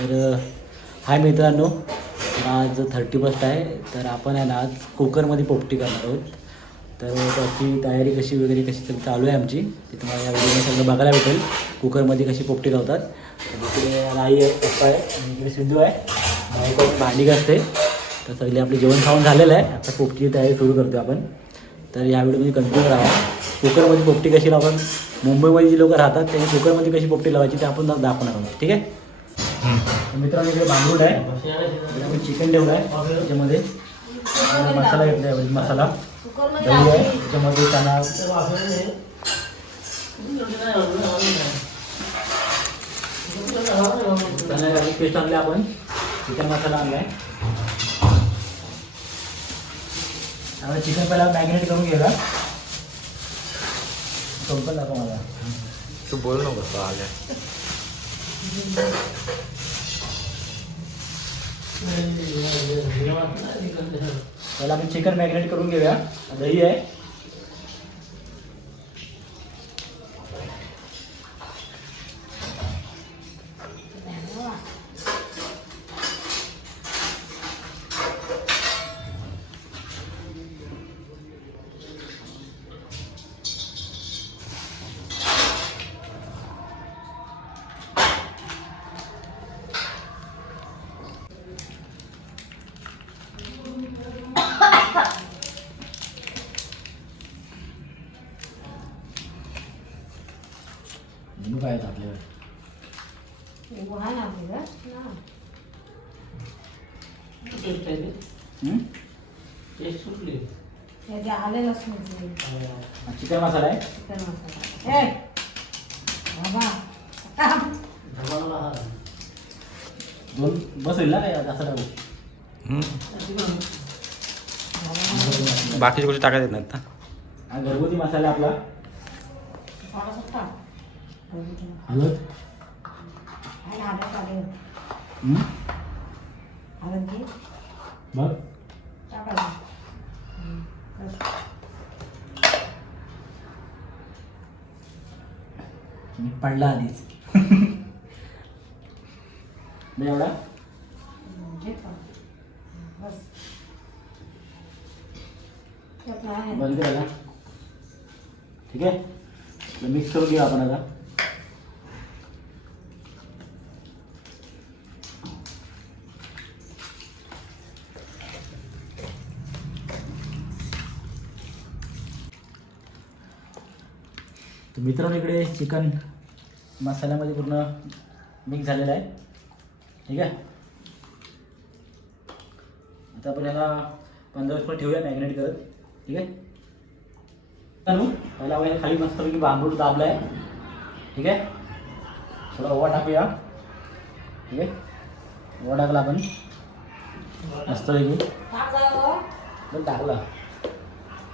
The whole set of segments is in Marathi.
तर हाय मित्रांनो, आज 31 आहे. तर आपण आहे ना आज कुकरमध्ये पोपटी करणार आहोत. तर त्याची तयारी कशी वगैरे कशी चालू आहे आमची ते तुम्हाला या व्हिडिओमध्ये सगळं बघायला भेटेल. कुकरमध्ये कशी पोपटी लावतात. इकडे आई आहे, पप्पा आहे आणि इकडे सिद्धू आहे. भांडी घासते. तर सगळे आपले जेवण खाऊन झालेलं आहे. आता पोपटीची तयारी सुरू करतो आपण. तर या व्हिडिओमध्ये कंटिन्यू राहा. कुकरमध्ये पोपटी कशी लावून मुंबईमध्ये जी लोक राहतात त्यांनी कुकरमध्ये कशी पोपटी लावायची ते आपण दाखवणार आहोत. ठीक आहे. मित्रांनो इकडे बांबूड आहे. आपण चिकन ठेवलं आहे. त्याच्यामध्ये मसाला घेतला आहे. मसाला दही आहे. त्याच्यामध्ये चणा चण्याची पेस्ट आणली. आपण चिकन मसाला आणला आहे. आपण चिकन पहिला मॅरिनेट करून घ्यायला. संपल दाखव मला. तू बोल नको आल्या. पहिला आपण चिकन मॅरिनेट करून घेऊया. दही आहे. काय आपल्यावर चिकन मसाला आहे. दोन बस होईल ना काय असं टाकू. बाकीची गोष्टी टाकायला येत नाहीत ना. हा घरगुती मसाला आपला. हळद बघ पडला आधीच. एवढा बंद करायला. ठीक आहे. मिक्स करून घेऊ आपण आता. तर मित्रांनो इकडे चिकन मसाल्यामध्ये पूर्ण मिक्स झालेलं आहे. ठीक आहे. आता आपण याला 15 मिनिट ठेवूया मॅरिनेट करत. ठीक आहे. पहिला आपण खाली मस्तपैकी बांबूड दाबला आहे. ठीक आहे. थोडा ओवा टाकूया. ठीक आहे. ओवा टाकला आपण मस्तपैकी पण टाकला.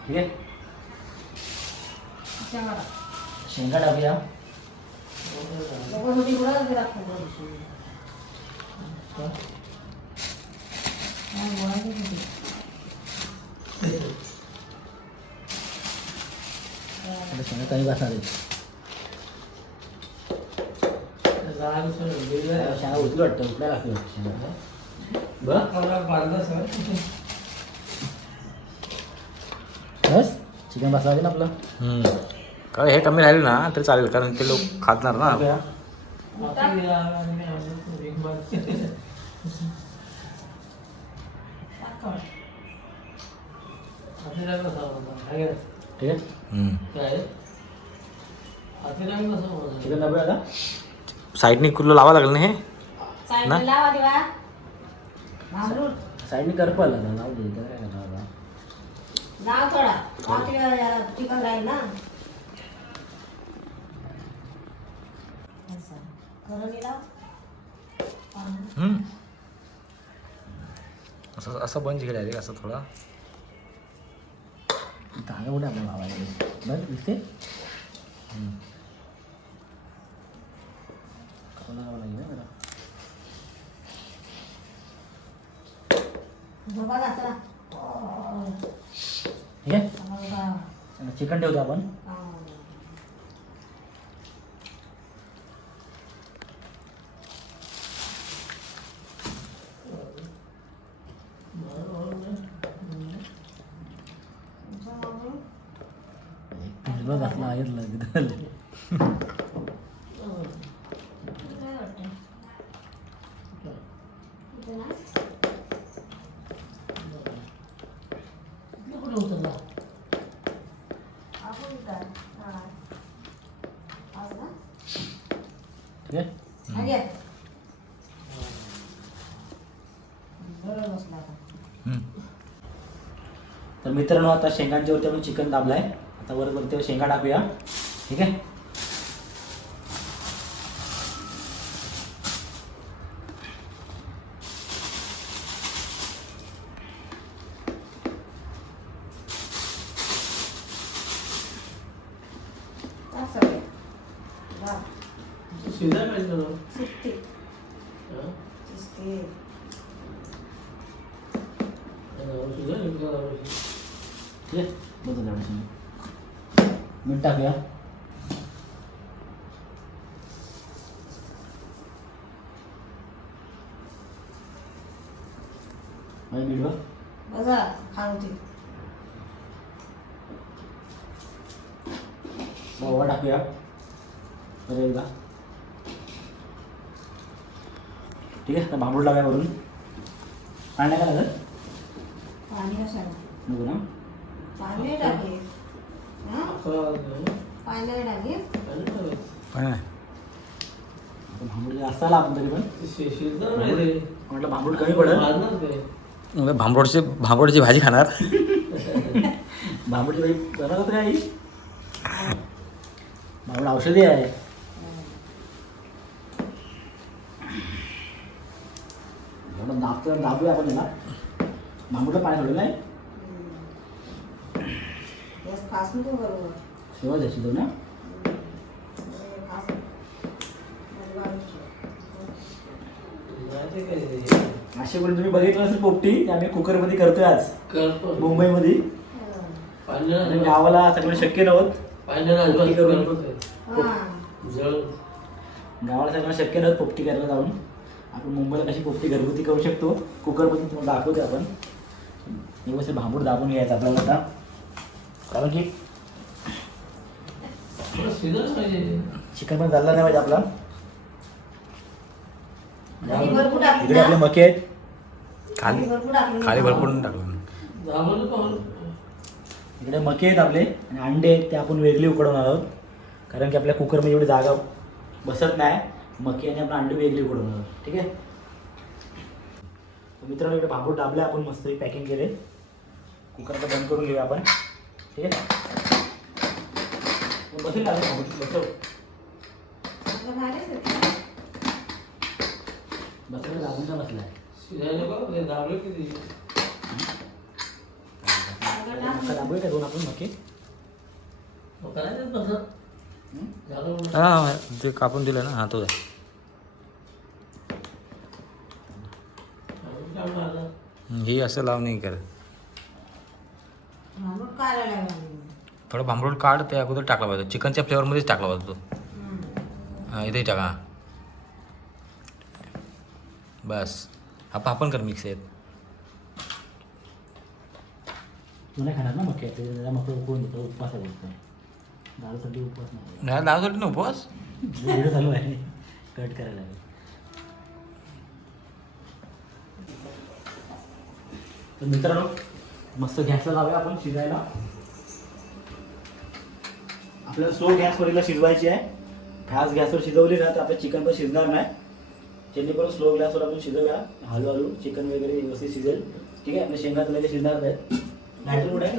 ठीक आहे. शेंगा टाकूया. शेंगा काही बसणार आहे. शेंगा उचलू वाटतं. उठल्या लागते शेंगा. बस चिकन बसला ना आपलं. काय हे कमी राहील ना तरी चालेल कारण ते लोक खाणार ना. ठीक आहे. चिकन दाबूया आता. साईडनी कुल्लो लावा लागलं ना हे ना. साईडनी करपल आता लावू दे. काय करणार चिकन राहील ना. असं असं बंद केलं डायरेक्ट असं थोडा. धागा कुठे आपल्याला लावायला बरं दिसते. लावावं लागेल ना ठीक आहे. चिकन ठेवतो आपण. बघ असला आहेच लागेल काय वाटतं इथं ना कुठे उतरला आपण इथं हां आज ना ठीक आहे. आणि आता बरं बसला आता तर मित्रांनो आता शेंगांच्या वरती आपण चिकन दाबलाय. आता वरती शेंगा टाकूया. ठीक आहे. असं वा शिजायला पाहिजे ना सुट्टी हां सुट्टी शिजायला ठीक आहे. बदल मीठ टाकूया. आणि मीठ बघ. बघा खाऊती ओवा टाकूया. बरं एकदा. ठीक आहे. आता भांबूड लावूया वरून. पाणी नाही का लागत? पाणी कशाला नको ना. पाणी नाही टाके हां पाणी नाही टाके आता भांबूड जास्त आला आपण तरी पण म्हटलं भांबूड कमी पडेल. भांबोडची भाजी खाणार भांबूडची बाई बनवत काय भांबूड औषधी आहे. एवढं दाबूया आपण याला. भांबूडला पाणी सोडलं नाही. बस खास नको बरोबर शेवा जायची तो ना. खास असे करून तुम्ही बघितलं असेल पोपटी ते आम्ही कुकरमध्ये करतोय आज करतो मुंबईमध्ये. आणि गावाला सगळं शक्य नव्हतं. गावाला सगळं शक्य नव्हतं पोपटी करायला जाऊन. आपण मुंबईला कशी पोपटी घरगुती करू शकतो कुकरमध्ये तुम्हाला दाखवते आपण. व्यवस्थित भांबूड दाबून घ्यायचं आपल्याला आता. कारण की चिकन पण झालं नाही पाहिजे आपला. आणि भरपूर टाकली इकडे आपले मके आहेत. खाली भरपूर टाकली खाली भरपूर टाकलं इकडे मके आहेत आपले आणि अंडे आहेत ते आपण वेगळी उकडवणार आहोत. कारण की आपल्या कुकरमध्ये एवढी जागा बसत नाही. मके आणि आपण अंडे वेगळी उकडवणार आहोत. ठीक आहे. मित्रांनो इकडे भांबूड दाबले आपण मस्त पॅकिंग केले. कुकरला बंद करून घेऊया आपण. ठीक आहे. बसेल लागेल भांबूड बसव. बसवलं दाबून का बसलाय. दाबूया का दोन आपण मके. हा ते कापून दिलं ना हा तो ही असं लाव नाही करत. थोडं भांबरूड काढ ते अगोदर टाकला पाहिजे. चिकनच्या फ्लेवरमध्येच टाकला पाहिजे तो. हां इथे टाका. बस आपण कर मिक्स आहेत. तू नाही खाणार ना मके. ते मग उकळून देतो. उपवास आहे फक्त. दारूसाठी उपवास नाही. नाही लावसाठी ना उपवास. व्हिडिओ चालू आहे कट करायला लागेल. तर मित्रांनो मस्त गॅसला लावूया आपण शिजायला. आपल्याला स्लो गॅसवरला शिजवायची आहे. फास्ट गॅसवर शिजवली ना तर आपलं चिकन पण शिजणार नाही. त्यांनी पण स्लो गॅसवर आपण शिजवूया. हळूहळू चिकन वगैरे व्यवस्थित शिजेल. ठीक आहे. आपल्या शेंगा तुला शिजणार नाहीत. लायटर कुठे आहे.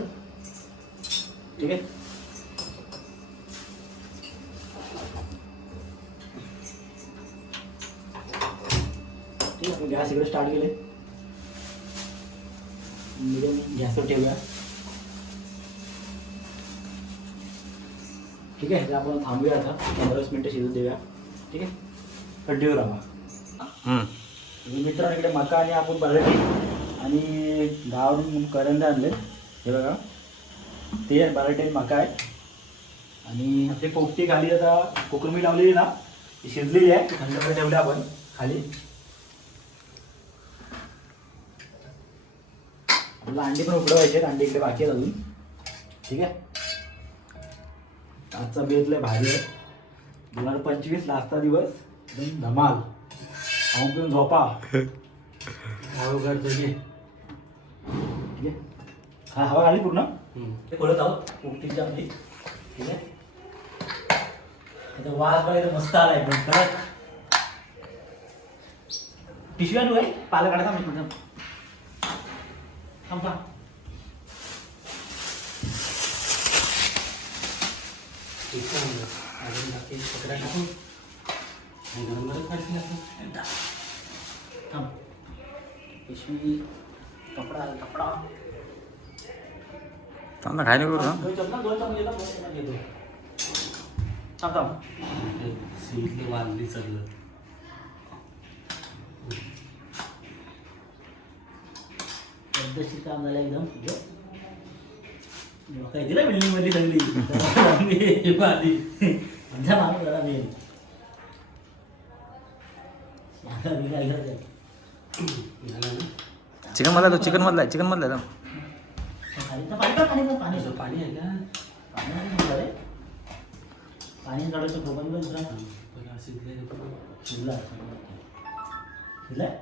ठीक आहे. ठीक आहे. आपण गॅस इकडे स्टार्ट केले. मिडियम गॅसवर ठेवूया. ठीक आहे. आपण थांबूया आता 15 मिनिटं शिजून देऊया. ठीक आहे. कंटिन्यू राहा. मित्रांनो इकडे मका आणि आपण बटाटे आणि गावावरून करंदे आणले. हे बघा ते बटाटे मका आहे. आणि आपली पोपटी खाली आता कोकमी लावलेली ना ती शिजलेली आहे. थंड करायला ठेवली आपण खाली. आपल्याला अंडी पण उकडवायचे आहेत. अंडी इकडे बाकी आहेत अजून. ठीक आहे. आजचा बेतला भारी आहे. 2025 लास्टचा दिवस एकदम धमाल. खाऊन पिऊन झोपा. हळू करतो की ठीक आहे. हा हवा आली पूर्ण. ते खोलत आहोत पोपटीची आपली. ठीक आहे. आता वास वगैरे मस्त आला एकदम कडक. पिशवी आणू काय पाला काढा थांब. थांबा. पिशवी कपडा चांगला खायला करू ना. वाजली सगळं. पद्धतशीर काम झालं एकदम. काय दिला बिल्डिंग मध्ये सगळी आमचा माणूस जरा मेन चिकन मधला तो चिकन मधला आहे ना. पाणी आहे का? पाणी काढायचं खोबरं दुसरा शिजला शिजलाय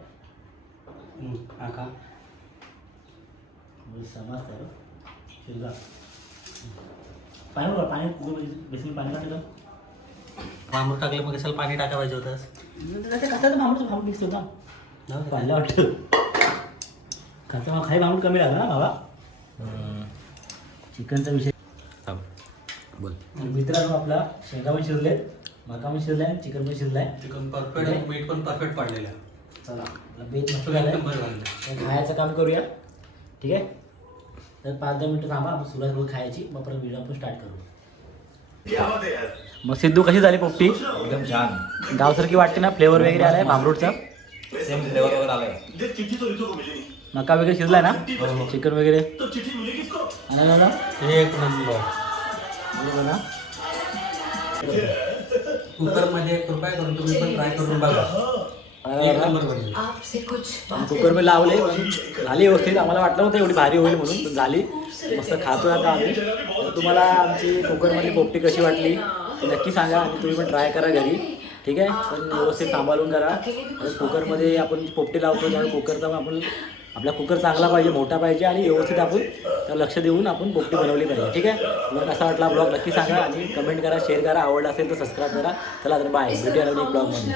का समजत शिजला. पाणी बेसिन पाणी टाकलं. मामूर टाकले मग कशाला पाणी टाका पाहिजे होतं. कसं मामूचं भामूट मिक्स होता पाहिलं वाटतं. कसं खाई भामूट कमी लागला ना बाबा. चिकनचा विषय बोल. मित्रांनो आपला शेंगा पण शिजले, मका पण शिजलाय, चिकन पण शिजलाय. चिकन परफेक्ट, मीठ पण परफेक्ट पाडलेलं आहे. चला आपला बेत मस्त झालाय. तर खायचं काम करूया. ठीक आहे. तर 5-10 मिनिटं थांबा. आपण सुरुवात खायची मग परत व्हिडिओ आपण स्टार्ट करू. मग सिद्धू कशी झाली पोपटी? एकदम छान. गावसारखी वाटते ना. फ्लेवर वगैरे आलाय भांबरूटचा. सेम फ्लेवर वगैरे आलाय. मका वगैरे शिजलाय ना. चिकन वगैरे आला ना. एक नंबर. बरोबर ना. कुकरमध्ये कृपया करून तुम्ही पण ट्राय करून बघा. एक नंबर बनली. कुकर मध्ये लावले पण झाली व्यवस्थित. आम्हाला वाटलं नव्हतं एवढी भारी होईल म्हणून, पण झाली मस्त. खातोय आता आम्ही. तर तुम्हाला आमची कुकरमधली पोपटी कशी वाटली ते नक्की सांगा आणि तुम्ही पण ट्राय करा घरी. ठीक आहे. पण व्यवस्थित सांभाळून करा. कुकरमध्ये आपण पोपटी लावतो त्यामुळे कुकरचा आपण आपला कुकर चांगला पाहिजे, मोठा पाहिजे आणि व्यवस्थित आपण त्याला लक्ष देऊन आपण पोपटी बनवली पाहिजे. ठीक आहे. तुम्हाला कसा वाटला ब्लॉग नक्की सांगा आणि कमेंट करा, शेअर करा. आवडला असेल तर सबस्क्राईब करा. चला तर बाय. भेटूया नवीन एक ब्लॉगमध्ये.